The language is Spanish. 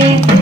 Amén.